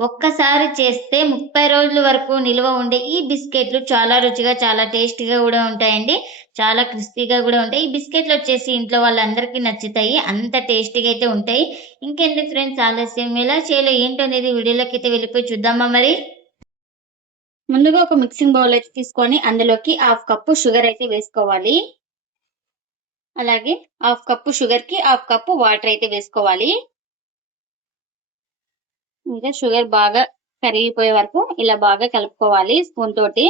ఒక్కసారి చేస్తే 30 రోజుల వరకు నిల్వ ఉండే ఈ బిస్కెట్‌లు చాలా రుచిగా, చాలా టేస్టీగా గూడా ఉంటాయండి. చాలా క్రిస్పీగా గూడా ఉంటాయి. ఈ బిస్కెట్‌లొచ్చేసి ఇంట్లో వాళ్ళందరికీ నచ్చుతాయి. అంత టేస్టీగా అయితే ఉంటాయి. ఇంకెందుకు ఫ్రెండ్స్ ఆలస్యం, ఎలా చేయాలో ఏంటో అనేది వీడియోలోకైతే వెళ్ళిపోయి చూద్దామా మరి? ముందుగా ఒక మిక్సింగ్ బౌల్ అయితే తీసుకొని అందులోకి హాఫ్ కప్పు షుగర్ అయితే వేసుకోవాలి. అలాగే హాఫ్ కప్పు షుగర్‌కి హాఫ్ కప్పు వాటర్ అయితే వేసుకోవాలి. ఇంకా షుగర్ బాగా కరిగిపోయే వరకు ఇలా బాగా కలుపుకోవాలి స్పూన్ తోటి.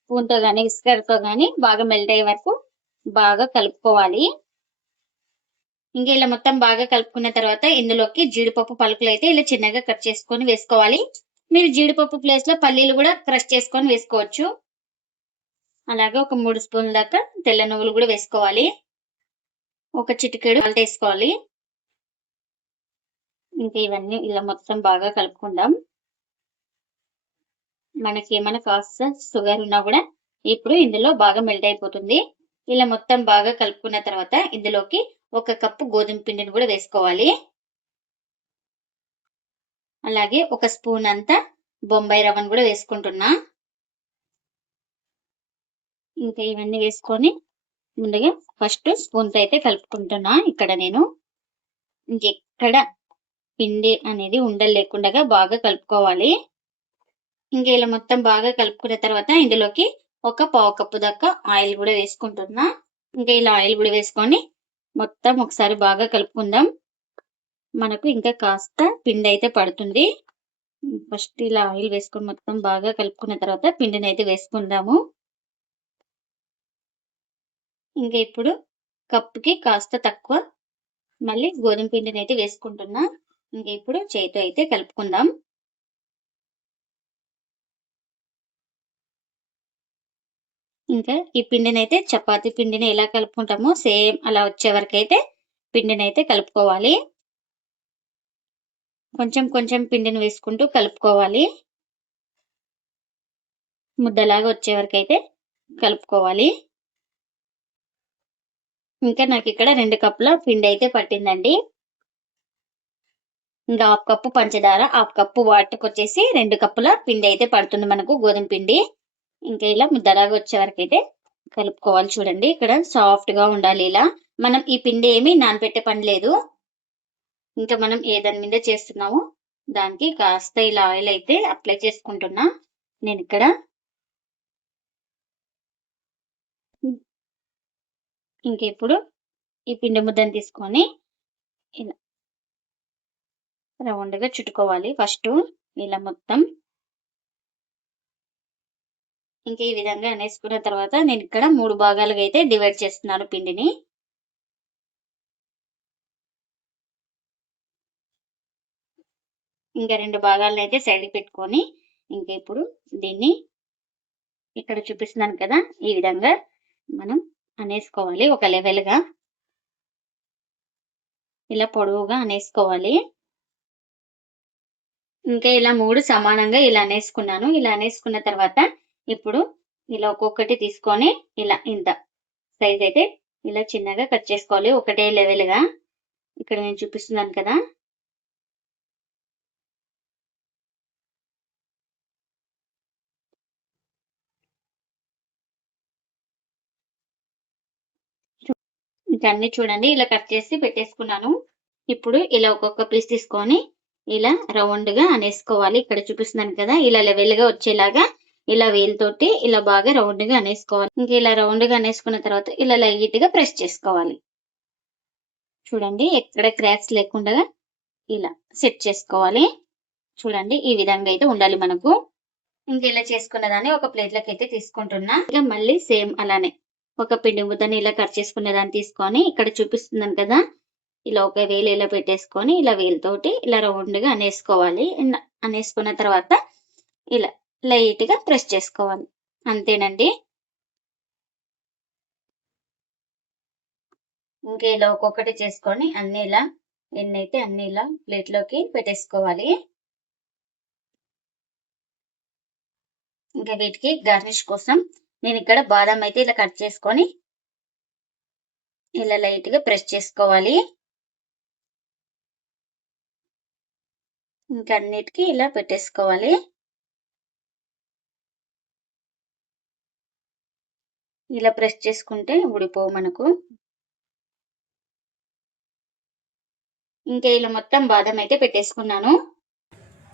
స్పూన్‌తో గాని, విస్కర్‌తో గాని బాగా మెల్ట్ అయ్యే వరకు బాగా కలుపుకోవాలి. ఇంకా ఇలా మొత్తం బాగా కలుపుకున్న తర్వాత ఇందులోకి జీడిపప్పు పలుకులైతే ఇలా చిన్నగా కట్ చేసుకొని వేసుకోవాలి. మీరు జీడిపప్పు ప్లేస్‌లో పల్లీలు గూడా క్రష్ చేసుకొని వేసుకోవచ్చు. అలాగే ఒక 3 స్పూన్ల దాకా తెల్ల నువ్వులు గూడా వేసుకోవాలి. ఒక చిటికెడు సాల్ట్ ఏసుకోవాలి. ఇంకా ఇవన్నీ ఇలా మొత్తం బాగా కలుపుకుందాం. మనకేమైనా కాస్త షుగర్ ఉన్నా గూడా ఇప్పుడు ఇందులో బాగా మెల్ట్ అయిపోతుంది. ఇలా మొత్తం బాగా కలుపుకున్న తర్వాత ఇందులోకి ఒక కప్పు గోధుమ పిండిని గూడా వేసుకోవాలి. అలాగే ఒక స్పూన్ అంతా బొంబాయి రవ్వను గూడా వేసుకుంటున్నా. ఇంకా ఇవన్నీ వేసుకొని ముందుగా ఫస్ట్ స్పూన్‌తో అయితే కలుపుకుంటున్నా ఇక్కడ నేను. ఇంకెక్కడ పిండి అనేది ఉండలు లేకుండగా బాగా కలుపుకోవాలి. ఇంక ఇలా మొత్తం బాగా కలుపుకున్న తర్వాత ఇందులోకి ఒక పావు కప్పు దాకా ఆయిల్ గూడా వేసుకుంటున్నా. ఇంకా ఇలా ఆయిల్ గూడా వేసుకొని మొత్తం ఒకసారి బాగా కలుపుకుందాం. మనకు ఇంకా కాస్త పిండైతే పడుతుంది. ఫస్ట్ ఇలా ఆయిల్ వేసుకొని మొత్తం బాగా కలుపుకున్న తర్వాత పిండినైతే వేసుకుందాము. ఇంకా ఇప్పుడు కప్పుకి కాస్త తక్కువ మళ్ళీ గోధుమ పిండినైతే వేసుకుంటున్నా. ఇంక ఇప్పుడు చేత్తో అయితే కలుపుకుందాం. ఇంకా ఈ పిండినైతే చపాతీ పిండిని ఎలా కలుపుకుంటామో సేమ్ అలా వచ్చే వరకైతే పిండినైతే కలుపుకోవాలి. కొంచెం కొంచెం పిండిని వేసుకుంటూ కలుపుకోవాలి. ముద్దలాగా వచ్చే వరకైతే కలుపుకోవాలి. ఇంకా నాకిక్కడ 2 కప్పుల పిండైతే పట్టిందండి. ఇంకా హాఫ్ కప్పు పంచదార, హాఫ్ కప్పు వాటర్‌కొచ్చేసి 2 కప్పుల పిండైతే పడుతుంది మనకు గోధుమ పిండి. ఇంకా ఇలా ముద్దలాగా వచ్చే వరకైతే కలుపుకోవాలి చూడండి. ఇక్కడ సాఫ్ట్‌గా ఉండాలి ఇలా. మనం ఈ పిండి ఏమి నానబెట్టే పని లేదు. ఇంకా మనం ఏ దాని మీద చేస్తున్నామో దానికి కాస్త ఇలా ఆయిల్ అయితే అప్లై చేసుకుంటున్నా నేనిక్కడ. ఇంకిప్పుడు ఈ పిండి ముద్దను తీసుకొని ఇలా రౌండ్‌గా చుట్టుకోవాలి ఫస్టు ఇలా మొత్తం. ఇంక ఈ విధంగా అనేసుకున్న తర్వాత నేనిక్కడ 3 భాగాలుగా అయితే డివైడ్ చేస్తున్నాను పిండిని. ఇంకా 2 భాగాలనైతే సైడ్‌కి పెట్టుకొని ఇంక ఇప్పుడు దీన్ని ఇక్కడ చూపిస్తున్నాను కదా! ఈ విధంగా మనం అనేసుకోవాలి ఒక లెవెల్‌గా. ఇలా పొడవుగా అనేసుకోవాలి. ఇంకా ఇలా 3 సమానంగా ఇలా అనేసుకున్నాను. ఇలా అనేసుకున్న తర్వాత ఇప్పుడు ఇలా ఒక్కొక్కటి తీసుకొని ఇలా ఇంత సైజ్ అయితే ఇలా చిన్నగా కట్ చేసుకోవాలి ఒకటే లెవెల్‌గా. ఇక్కడ నేను చూపిస్తున్నాను కదా! ఇంక అన్నీ చూడండి ఇలా కట్ చేసి పెట్టేసుకున్నాను. ఇప్పుడు ఇలా ఒక్కొక్క పీస్ తీసుకొని ఇలా రౌండ్‌గా అనేసుకోవాలి. ఇక్కడ చూపిస్తున్నాను కదా! ఇలా లెవెల్‌గా వచ్చేలాగా ఇలా వేలుతోటి ఇలా బాగా రౌండ్‌గా అనేసుకోవాలి. ఇంక ఇలా రౌండ్‌గా అనేసుకున్న తర్వాత ఇలా లైట్‌గా ప్రెస్ చేసుకోవాలి. చూడండి ఎక్కడ క్రాక్స్ లేకుండా ఇలా సెట్ చేసుకోవాలి. చూడండి ఈ విధంగా అయితే ఉండాలి మనకు. ఇంక ఇలా చేసుకున్న దాన్ని ఒక ప్లేట్‌లోకైతే తీసుకుంటున్నా. ఇక మళ్ళీ సేమ్ అలానే ఒక పిండి ముద్దని ఇలా కట్ చేసుకున్న దాన్ని తీసుకొని ఇక్కడ చూపిస్తున్నాను కదా! ఇలా ఒక వేలు ఇలా పెట్టేసుకొని ఇలా వేలుతోటి ఇలా రౌండ్‌గా అనేసుకోవాలి. అనేసుకున్న తర్వాత ఇలా లైట్‌గా ప్రెస్ చేసుకోవాలి. అంతేనండి. ఇంకా ఇలా ఒక్కొక్కటి చేసుకొని అన్నీ ఇలా ఎన్నైతే అన్నీ ఇలా ప్లేట్‌లోకి పెట్టేసుకోవాలి. ఇంకా వీటికి గార్నిష్ కోసం నేనిక్కడ బాదాం అయితే ఇలా కట్ చేసుకొని ఇలా లైట్‌గా ప్రెస్ చేసుకోవాలి. ఇంకా అన్నిటికీ ఇలా పెట్టేసుకోవాలి. ఇలా ప్రెస్ చేసుకుంటే ఊడిపోవు మనకు. ఇంకా ఇలా మొత్తం బాదం అయితే పెట్టేసుకున్నాను.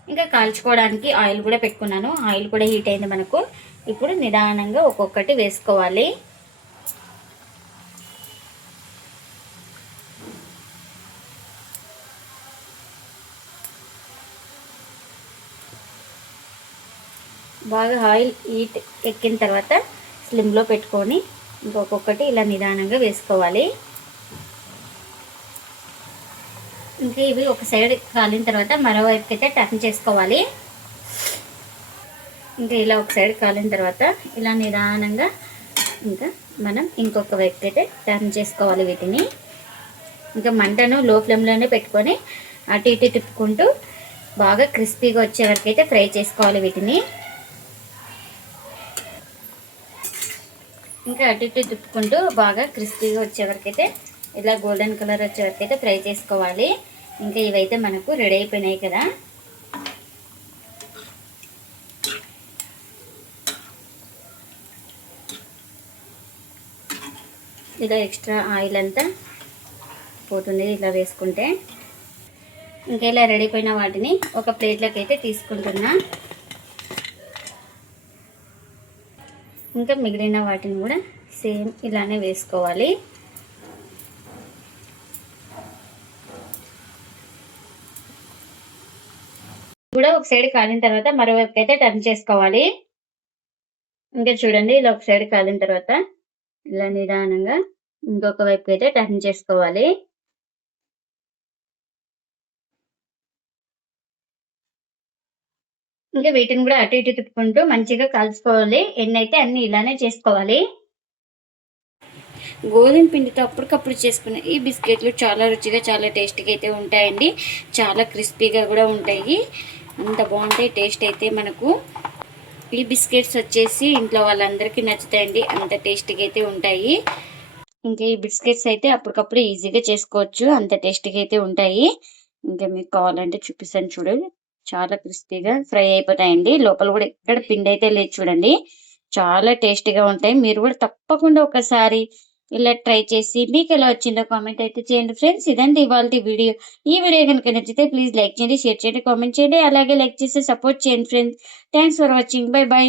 ఇంకా కాల్చుకోవడానికి ఆయిల్ కూడా పెట్టుకున్నాను. ఆయిల్ కూడా హీట్ అయింది మనకు. ఇప్పుడు నిదానంగా ఒక్కొక్కటి వేసుకోవాలి. బాగా ఆయిల్ హీట్ ఎక్కిన తర్వాత స్లిమ్లో పెట్టుకొని ఇంకొకటి ఇలా నిదానంగా వేసుకోవాలి. ఇంకా ఇవి ఒక సైడ్ కాలిన తర్వాత మరోవైపుకి అయితే టర్న్ చేసుకోవాలి. ఇంకా ఇలా ఒక సైడ్ కాలిన తర్వాత ఇలా నిదానంగా ఇంకా మనం ఇంకొక వైపుకి అయితే టర్న్ చేసుకోవాలి వీటిని. ఇంకా మంటను లో ఫ్లేమ్లోనే పెట్టుకొని అటు ఇటు తిప్పుకుంటూ బాగా క్రిస్పీగా వచ్చే వరకు అయితే ఫ్రై చేసుకోవాలి వీటిని. ఇంకా అటు ఇటు తిప్పుకుంటూ బాగా క్రిస్పీగా వచ్చే వరకు అయితే ఇలా గోల్డెన్ కలర్ వచ్చే వరకు అయితే ఫ్రై చేసుకోవాలి. ఇంకా ఇవైతే మనకు రెడీ అయిపోయినాయి కదా. ఇలా ఎక్స్ట్రా ఆయిల్ అంతా పోతుంది ఇలా వేసుకుంటే. ఇంకా ఇలా రెడీ అయిపోయిన వాటిని ఒక ప్లేట్లోకి అయితే తీసుకుంటున్నా. ఇంకా మిగిలిన వాటిని కూడా సేమ్ ఇలానే వేసుకోవాలి. కూడా ఒక సైడ్ కాలిన తర్వాత మరోవైపు అయితే టర్న్ చేసుకోవాలి. ఇంకా చూడండి ఇలా ఒక సైడ్ కాలిన తర్వాత ఇలా నిదానంగా ఇంకొక వైపు అయితే టర్న్ చేసుకోవాలి. ఇంకా వీటిని కూడా అటు ఇటు తిప్పుకుంటూ మంచిగా కాల్చుకోవాలి. ఎన్నైతే అన్ని ఇలానే చేసుకోవాలి. గోధుమ పిండితో అప్పటికప్పుడు చేసుకునే ఈ బిస్కెట్లు చాలా రుచిగా చాలా టేస్టీగా అయితే ఉంటాయండి. చాలా క్రిస్పీగా కూడా ఉంటాయి. అంత బాగుంటాయి టేస్ట్ అయితే మనకు. ఈ బిస్కెట్స్ వచ్చేసి ఇంట్లో వాళ్ళందరికీ నచ్చుతాయండి. అంత టేస్టీగా అయితే ఉంటాయి. ఇంకా ఈ బిస్కెట్స్ అయితే అప్పటికప్పుడు ఈజీగా చేసుకోవచ్చు. అంత టేస్టీగా అయితే ఉంటాయి. ఇంకా మీకు కావాలంటే చూపిస్తాను చూడు. చాలా క్రిస్పీగా ఫ్రై అయిపోతాయండి. లోపల కూడా ఎక్కడ పిండి అయితే లేదు చూడండి. చాలా టేస్టీగా ఉంటాయి. మీరు కూడా తప్పకుండా ఒకసారి ఇలా ట్రై చేసి మీకు ఎలా వచ్చిందో కామెంట్ అయితే చేయండి ఫ్రెండ్స్. ఇదండి ఇవాళ వీడియో. ఈ వీడియో కనుక నచ్చితే ప్లీజ్ లైక్ చేయండి, షేర్ చేయండి, కామెంట్ చేయండి. అలాగే లైక్ చేసి సపోర్ట్ చేయండి friends. Thanks for watching. By by.